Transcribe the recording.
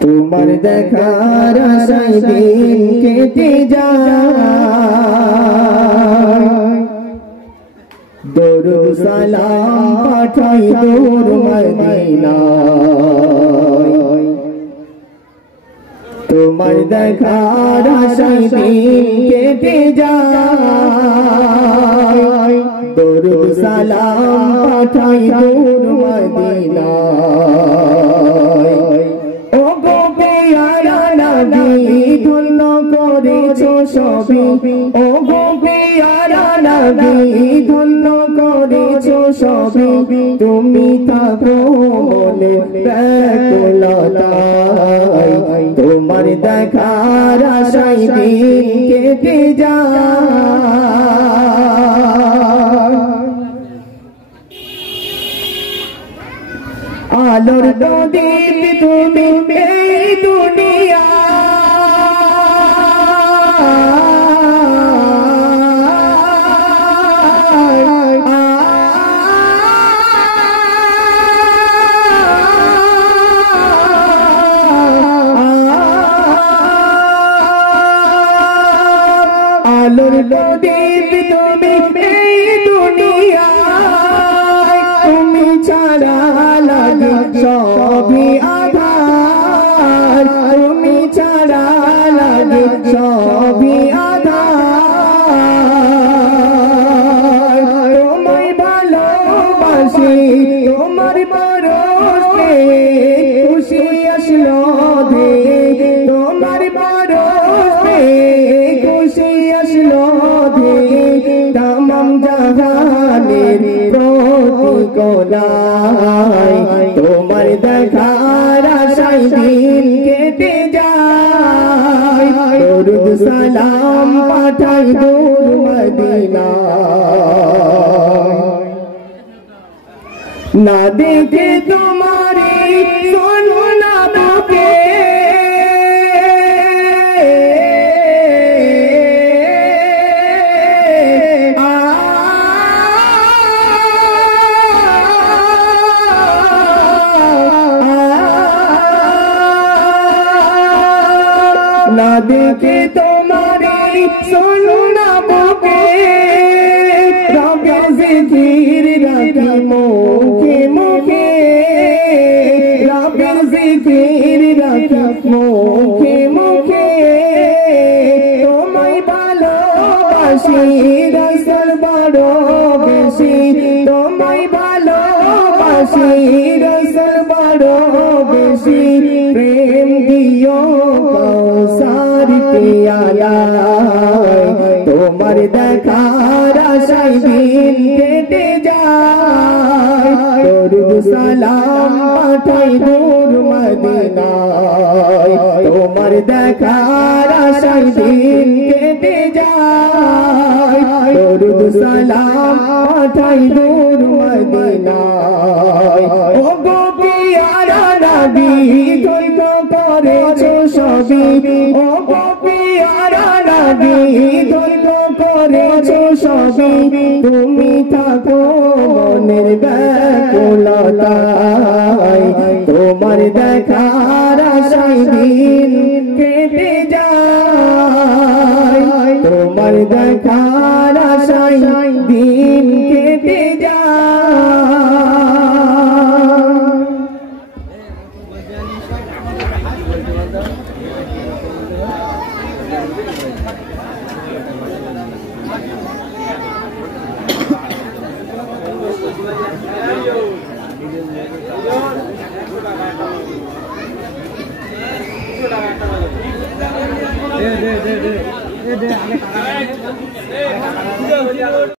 তোমার দেখার আশায় দিন কেটে যায় দরুদ সালাম পাঠাই দূর মদিনায় তোমার দেখার আশায় দিন কেটে যায় দরুদ সালাম পাঠাই দূর মদিনায় ও গো পেয়ারা নবী ধন্য করেছো সবই ও গো পেয়ারা নবী ধন্য করেছো সবই তুমি থাকো মনে ব্যাকুলতায় তোমার দেখার আশায় দিন কেটে যায় আলোর প্রদীপ তুমি এই দুনিয়া আলোর প্রদীপ তুমি এই দুনিয়া তুমি ছাড়া লাগে সবই আধার তুমি ছাড়া লাগে সবই আধার তোমায় ভালোবাসি তোমার পরশে খুশি আসলো দে তোমার পরশে খুশি আসলো দে তামাম জাহানের প্রতিকোলায় তোমার দেখার আশায় দিন কেটে যায় দরুদ সালাম পাঠাই দূর মদিনায় না দেখে তোমারে শোনো না বুকে না দেখে তোমারে শোনো না বুকে রবে জিকির রাখি মুখে মুখে রবে জিকির রাখি মুখে মুখে তোমায় ভালোবাসি রাসূল বড় বেশি তোমায় ভালোবাসি রাসূল বড় বেশি প্রেম দিও কৌসার পিয়ালায় তোমার দেখার আশায় দিন কেটে যায় দরুদ সালাম পাঠাই দূর মদিনায় তোমার দেখার আশায় দিন কেটে যায় দরুদ সালাম পাঠাই দূর মদিনায় ও গো পিয়ারা নবী ধন্য করেছো সবই ও গো পিয়ারা নবী ধন্য করেছো সবই তুমি থাকো মনের ব্যাকুলতায় তোমার দেখার আশায় দিন কেটে যায় তোমার দেখার আশায় দিন কেটে দে